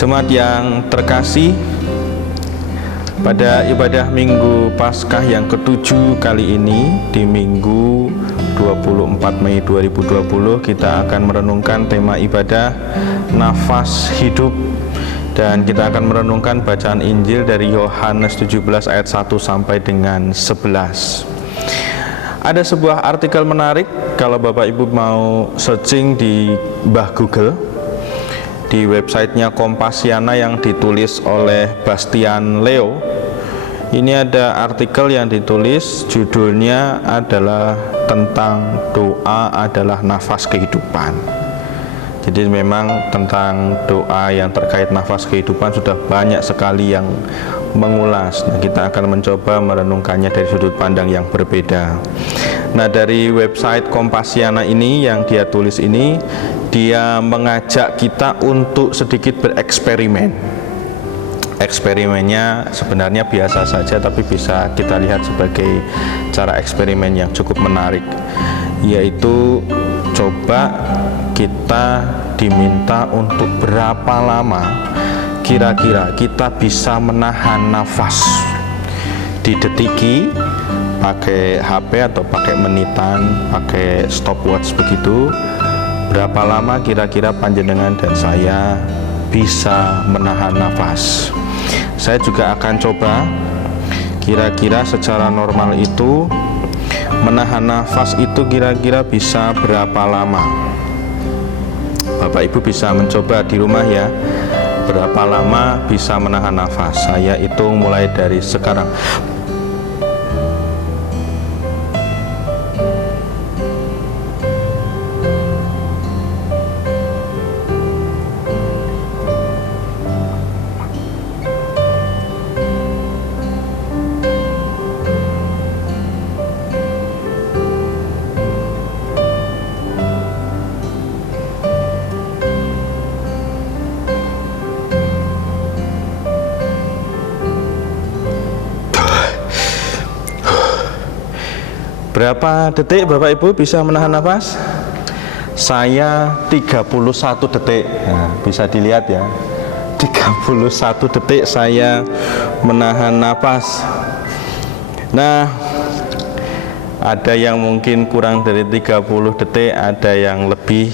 Jemaat yang terkasih, pada ibadah Minggu Paskah yang ke-7 kali ini, di Minggu 24 Mei 2020, kita akan merenungkan tema ibadah nafas hidup. Dan kita akan merenungkan bacaan Injil dari Yohanes 17 ayat 1 sampai dengan 11. Ada sebuah artikel menarik, kalau Bapak Ibu mau searching di Mbah Google, di websitenya Kompasiana yang ditulis oleh Bastian Leo. Ini ada artikel yang ditulis, judulnya adalah tentang doa adalah nafas kehidupan. Jadi memang tentang doa yang terkait nafas kehidupan sudah banyak sekali yang mengulas. Nah, kita akan mencoba merenungkannya dari sudut pandang yang berbeda. Nah, dari website Kompasiana ini yang dia tulis ini, dia mengajak kita untuk sedikit bereksperimen. Eksperimennya sebenarnya biasa saja, tapi bisa kita lihat sebagai cara eksperimen yang cukup menarik, yaitu coba kita diminta untuk berapa lama kira-kira kita bisa menahan nafas, didetiki pakai HP atau pakai menitan, pakai stopwatch begitu. Berapa lama kira-kira panjenengan dan saya bisa menahan nafas? Saya juga akan coba kira-kira secara normal itu menahan nafas itu kira-kira bisa berapa lama. Bapak Ibu bisa mencoba di rumah ya, berapa lama bisa menahan nafas. Saya hitung mulai dari sekarang. Berapa detik Bapak Ibu bisa menahan nafas? Saya 31 detik. Nah, bisa dilihat ya, 31 detik saya menahan nafas. Nah, ada yang mungkin kurang dari 30 detik, ada yang lebih.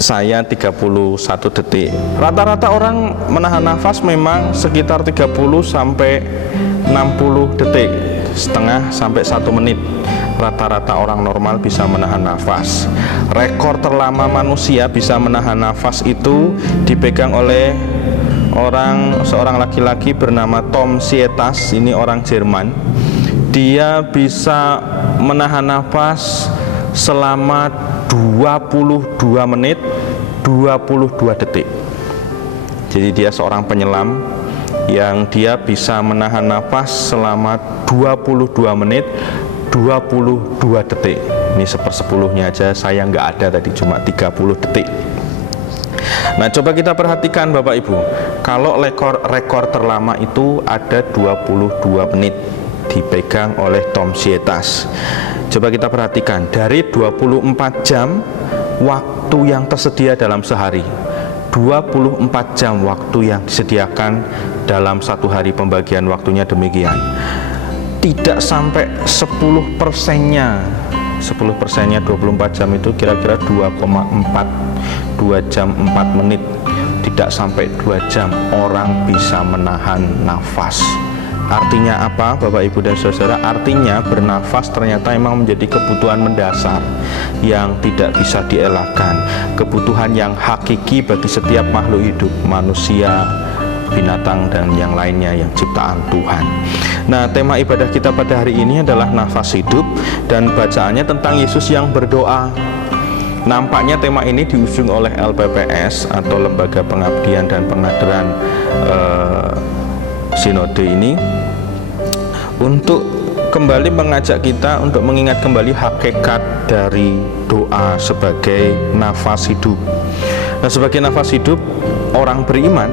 Saya 31 detik. Rata-rata orang menahan nafas memang sekitar 30 sampai 60 detik, setengah sampai 1 menit. Rata-rata orang normal bisa menahan nafas. Rekor terlama manusia bisa menahan nafas itu dipegang oleh seorang laki-laki bernama Tom Sietas. Ini orang Jerman. Dia bisa menahan nafas selama 22 menit 22 detik. Jadi dia seorang penyelam yang dia bisa menahan nafas selama 22 menit 22 detik. Ini sepersepuluhnya aja saya nggak ada tadi, cuma 30 detik. Nah, coba kita perhatikan Bapak Ibu, kalau rekor terlama itu ada 22 menit dipegang oleh Tom Sietas. Coba kita perhatikan, dari 24 jam waktu yang tersedia dalam sehari, 24 jam waktu yang disediakan dalam satu hari, pembagian waktunya demikian. Tidak sampai 10%-nya 24 jam itu kira-kira 2 jam 4 menit. Tidak sampai 2 jam orang bisa menahan nafas. Artinya apa Bapak Ibu dan Saudara? Artinya bernafas ternyata memang menjadi kebutuhan mendasar yang tidak bisa dielakkan, kebutuhan yang hakiki bagi setiap makhluk hidup, manusia, binatang, dan yang lainnya yang ciptaan Tuhan. Nah, tema ibadah kita pada hari ini adalah nafas hidup, dan bacaannya tentang Yesus yang berdoa. Nampaknya tema ini diusung oleh LPPS atau Lembaga Pengabdian dan Pengajaran Sinode ini untuk kembali mengajak kita untuk mengingat kembali hakikat dari doa sebagai nafas hidup. Nah, sebagai nafas hidup orang beriman,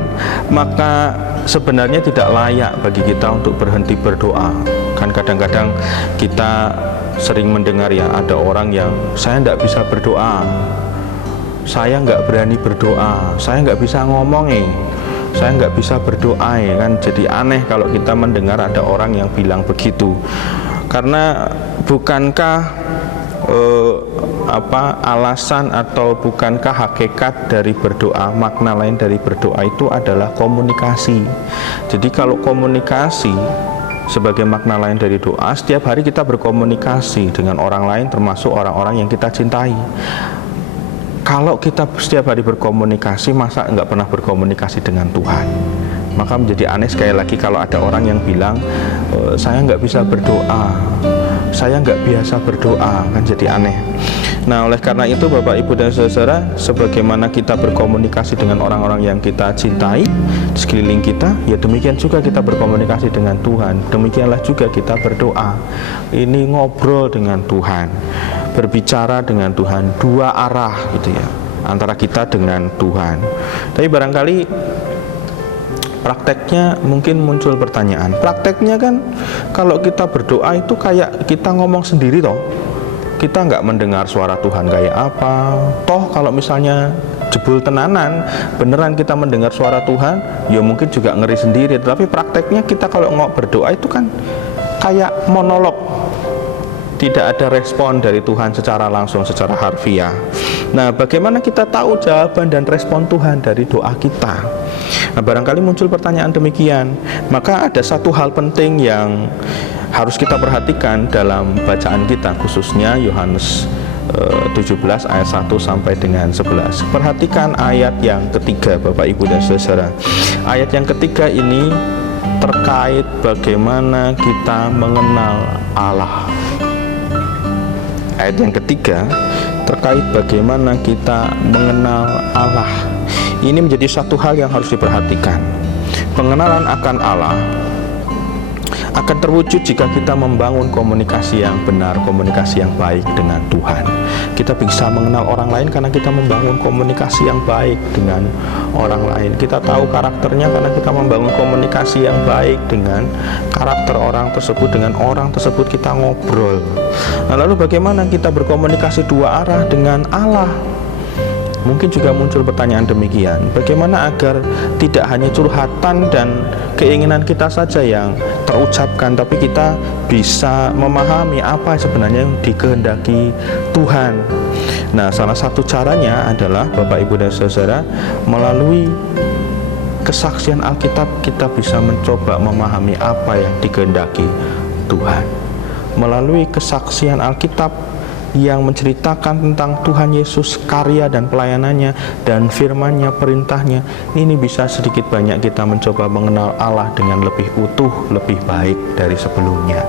maka sebenarnya tidak layak bagi kita untuk berhenti berdoa. Kan kadang-kadang kita sering mendengar ya, ada orang yang saya tidak bisa berdoa, saya nggak berani berdoa, saya nggak bisa ngomong saya nggak bisa berdoa kan. Jadi aneh kalau kita mendengar ada orang yang bilang begitu. Karena bukankah alasan atau bukankah hakikat dari berdoa, makna lain dari berdoa itu adalah komunikasi. Jadi kalau komunikasi sebagai makna lain dari doa, setiap hari kita berkomunikasi dengan orang lain, termasuk orang-orang yang kita cintai. Kalau kita setiap hari berkomunikasi, masa nggak pernah berkomunikasi dengan Tuhan? Maka menjadi aneh sekali lagi kalau ada orang yang bilang saya nggak bisa berdoa, saya nggak biasa berdoa, kan jadi aneh. Nah, oleh karena itu Bapak Ibu dan Saudara, sebagaimana kita berkomunikasi dengan orang-orang yang kita cintai di sekeliling kita, ya demikian juga kita berkomunikasi dengan Tuhan. Demikianlah juga kita berdoa. Ini ngobrol dengan Tuhan, berbicara dengan Tuhan, dua arah gitu ya, antara kita dengan Tuhan. Tapi barangkali prakteknya mungkin muncul pertanyaan. Prakteknya kan kalau kita berdoa itu kayak kita ngomong sendiri toh. Kita nggak mendengar suara Tuhan kayak apa. Toh kalau misalnya jebul tenanan, beneran kita mendengar suara Tuhan, ya mungkin juga ngeri sendiri. Tapi prakteknya kita kalau berdoa itu kan kayak monolog. Tidak ada respon dari Tuhan secara langsung, secara harfiah. Nah, bagaimana kita tahu jawaban dan respon Tuhan dari doa kita? Nah, barangkali muncul pertanyaan demikian. Maka ada satu hal penting yang harus kita perhatikan dalam bacaan kita, khususnya Yohanes 17 ayat 1 sampai dengan 11. Perhatikan ayat yang ketiga Bapak Ibu dan Saudara. Ayat yang ketiga ini terkait bagaimana kita mengenal Allah. Ayat yang ketiga terkait bagaimana kita mengenal Allah. Ini menjadi satu hal yang harus diperhatikan. Pengenalan akan Allah akan terwujud jika kita membangun komunikasi yang benar, komunikasi yang baik dengan Tuhan. Kita bisa mengenal orang lain karena kita membangun komunikasi yang baik dengan orang lain. Kita tahu karakternya karena kita membangun komunikasi yang baik dengan karakter orang tersebut. Dengan orang tersebut kita ngobrol. Nah, lalu bagaimana kita berkomunikasi dua arah dengan Allah? Mungkin juga muncul pertanyaan demikian. Bagaimana agar tidak hanya curhatan dan keinginan kita saja yang terucapkan, tapi kita bisa memahami apa sebenarnya yang dikehendaki Tuhan. Nah, salah satu caranya adalah Bapak Ibu dan Saudara, melalui kesaksian Alkitab kita bisa mencoba memahami apa yang dikehendaki Tuhan. Melalui kesaksian Alkitab yang menceritakan tentang Tuhan Yesus, karya dan pelayanannya, dan firman-Nya, perintahnya, ini bisa sedikit banyak kita mencoba mengenal Allah dengan lebih utuh, lebih baik dari sebelumnya.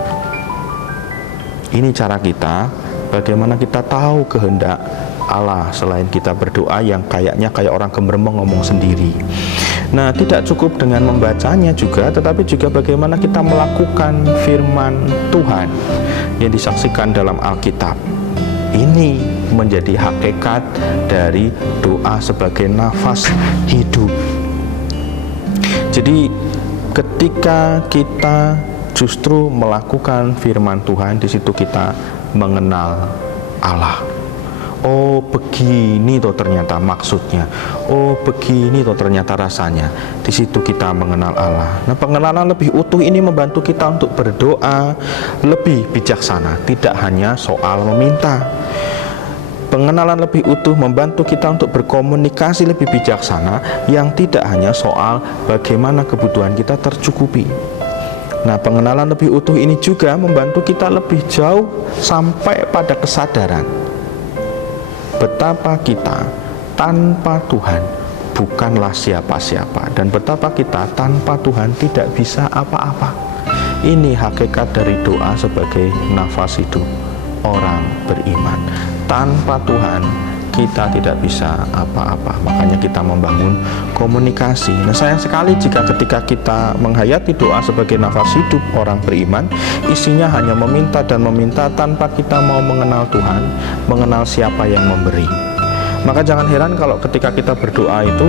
Ini cara kita, bagaimana kita tahu kehendak Allah selain kita berdoa yang kayaknya kayak orang gemermeng ngomong sendiri. Nah, tidak cukup dengan membacanya juga, tetapi juga bagaimana kita melakukan firman Tuhan yang disaksikan dalam Alkitab. Ini menjadi hakikat dari doa sebagai nafas hidup. Jadi ketika kita justru melakukan firman Tuhan, di situ kita mengenal Allah. Oh, begini toh ternyata maksudnya. Oh, begini toh ternyata rasanya. Di situ kita mengenal Allah. Nah, pengenalan lebih utuh ini membantu kita untuk berdoa lebih bijaksana, tidak hanya soal meminta. Pengenalan lebih utuh membantu kita untuk berkomunikasi lebih bijaksana, yang tidak hanya soal bagaimana kebutuhan kita tercukupi. Nah, pengenalan lebih utuh ini juga membantu kita lebih jauh sampai pada kesadaran betapa kita tanpa Tuhan bukanlah siapa-siapa, dan betapa kita tanpa Tuhan tidak bisa apa-apa. Ini hakikat dari doa sebagai nafas hidup orang beriman. Tanpa Tuhan kita tidak bisa apa-apa. Makanya kita membangun komunikasi. Nah, sayang sekali jika ketika kita menghayati doa sebagai nafas hidup orang beriman, isinya hanya meminta dan meminta tanpa kita mau mengenal Tuhan, mengenal siapa yang memberi. Maka jangan heran kalau ketika kita berdoa itu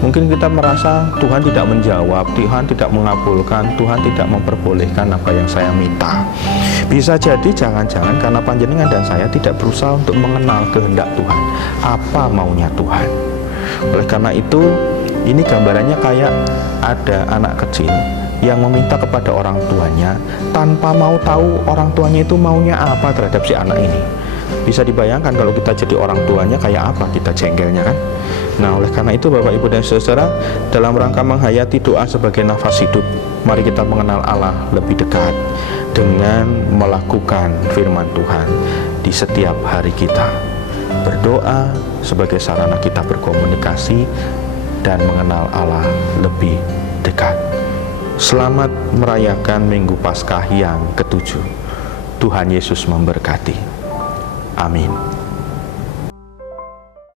Mungkin kita merasa Tuhan tidak menjawab, Tuhan tidak mengabulkan, Tuhan tidak memperbolehkan apa yang saya minta. Bisa jadi jangan-jangan karena panjenengan dan saya tidak berusaha untuk mengenal kehendak Tuhan, apa maunya Tuhan. Oleh karena itu, ini gambarannya kayak ada anak kecil yang meminta kepada orang tuanya tanpa mau tahu orang tuanya itu maunya apa terhadap si anak ini. Bisa dibayangkan kalau kita jadi orang tuanya kayak apa kita jengkelnya kan. Nah, oleh karena itu Bapak Ibu dan Saudara, dalam rangka menghayati doa sebagai nafas hidup, mari kita mengenal Allah lebih dekat dengan melakukan firman Tuhan di setiap hari kita. Berdoa sebagai sarana kita berkomunikasi dan mengenal Allah lebih dekat. Selamat merayakan Minggu Paskah yang ke-7. Tuhan Yesus memberkati. Amin.